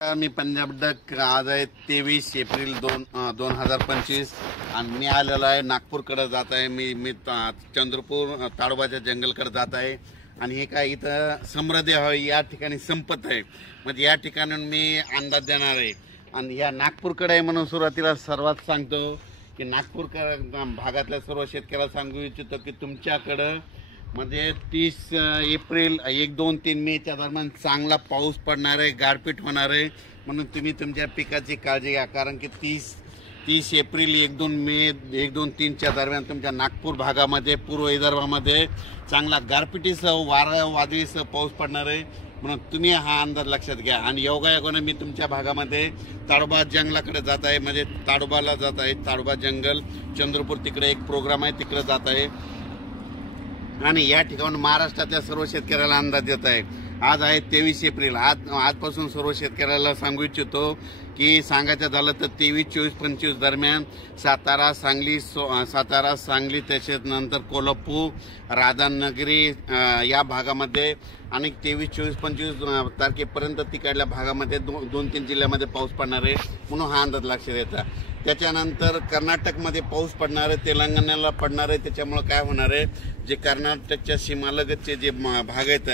मी Punjab duck आज आहे 23 April 2025 आणि मी आलेलो आहे नागपूरकडे जात आहे। मी चंद्रपूर ताडोबाच्या जंगलकडे जात आहे आणि हे काय इथं समृद्धी हवी या ठिकाणी संपत आहे, म्हणजे या ठिकाणून मी अंदाज देणार आहे। आणि या नागपूरकडे आहे म्हणून सुरुवातीला सर्वात सांगतो की नागपूर भागातल्या सर्व शेतकऱ्याला सांगू इच्छितो की तुमच्याकडे म्हणजे 30 एप्रिल 1, 2, 3 मेच्या दरम्यान चांगला पाऊस पडणार आहे, गारपीट होणार आहे, म्हणून तुम्ही तुमच्या पिकाची काळजी घ्या। कारण की 30 एप्रिल 1, 2 मे 1, 2, 3च्या दरम्यान तुमच्या नागपूर भागामध्ये पूर्व विदर्भामध्ये चांगला गारपिटीसह वादळीसह पाऊस पडणार आहे, म्हणून तुम्ही हा अंदाज लक्षात घ्या। आणि योगायोगाने मी तुमच्या भागामध्ये ताडोबा जंगलाकडे जात आहे, म्हणजे ताडोबाला जात आहे। ताडोबा जंगल चंद्रपूर तिकडे एक प्रोग्राम आहे, तिकडे जात आहे आणि या ठिकाणी महाराष्ट्रातल्या सर्व शेतकऱ्याला अंदाज देत आहे। आज आहे 23 एप्रिल। आजपासून सर्व शेतकऱ्याला सांगू इच्छितो की सांगायचं झालं तर 23, 24, 25 दरम्यान सातारा, सांगली तसेच नंतर कोल्हापूर, राधानगरी या भागामध्ये आणि 23, 24, 25 तारखेपर्यंत तिकडल्या भागामध्ये 2-3 जिल्ह्यामध्ये पाऊस पडणार आहे, म्हणून हा अंदाज लक्षात द्यायचा। त्याच्यानंतर कर्नाटकमध्ये पाऊस पडणार आहे, तेलंगणाला पडणार आहे। त्याच्यामुळे काय होणार आहे, जे कर्नाटकच्या सीमालगतचे जे भाग आहेत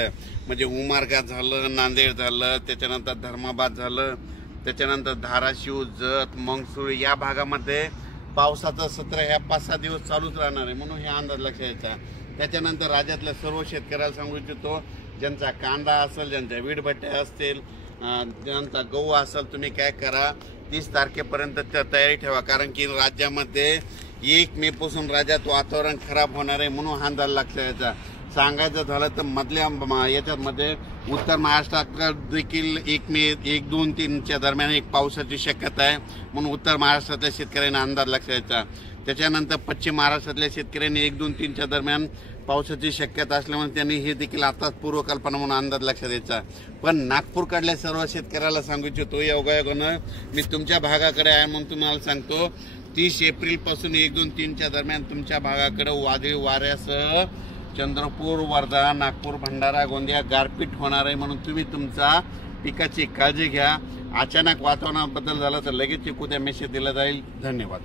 म्हणजे उमरगा झालं, नांदेड झालं, त्याच्यानंतर धर्माबाद झालं, त्याच्यानंतर धाराशिव, जत, मंगसूळ या भागामध्ये पावसाचं सत्र ह्या 5-6 दिवस चालूच राहणार आहे, म्हणून हे अंदाज लक्षात द्यायचा। त्याच्यानंतर राज्यातल्या सर्व शेतकऱ्याला सांगू इच्छितो, ज्यांचा कांदा असेल, ज्यांच्या वीटभट्ट्या असतील, ज्यांचा गहू असेल, तुम्ही काय करा 30 तारखेपर्यंत तयारी ठेवा। कारण की राज्यामध्ये 1 मे पासून राज्यात वातावरण खराब होणार आहे, म्हणून हा अंदाज लक्षात द्यायचा। सांगायचं झालं तर मधल्या याच्यामध्ये उत्तर महाराष्ट्रात देखील 1 मे 1, 2, 3च्या दरम्यान एक पावसाची शक्यता आहे, म्हणून उत्तर महाराष्ट्रातल्या शेतकऱ्यांना अंदाज लक्षात द्यायचा। त्याच्यानंतर पश्चिम महाराष्ट्रातल्या शेतकऱ्यांनी 1, 2, 3च्या दरम्यान पावसाची शक्यता असल्यामुळे त्यांनी हे देखील आताच पूर्वकल्पना म्हणून अंदाज लक्षात द्यायचा। पण नागपूरकडल्या सर्व शेतकऱ्याला सांगू इच्छितो, योगायोगानं मी तुमच्या भागाकडे आहे म्हणून तुम्हाला सांगतो 30 एप्रिल पासून 1, 2, 3च्या दरम्यान तुमच्या भागाकडे वादळी वाऱ्यासह चंद्रपूर, वर्धा, नागपूर, भंडारा, गोंदिया गारपीट होणार आहे, म्हणून तुम्ही तुमचा पिकाची काळजी घ्या। अचानक वातावरणात बदल झाला तर लगेच उद्या मेसेज दिला जाईल। धन्यवाद।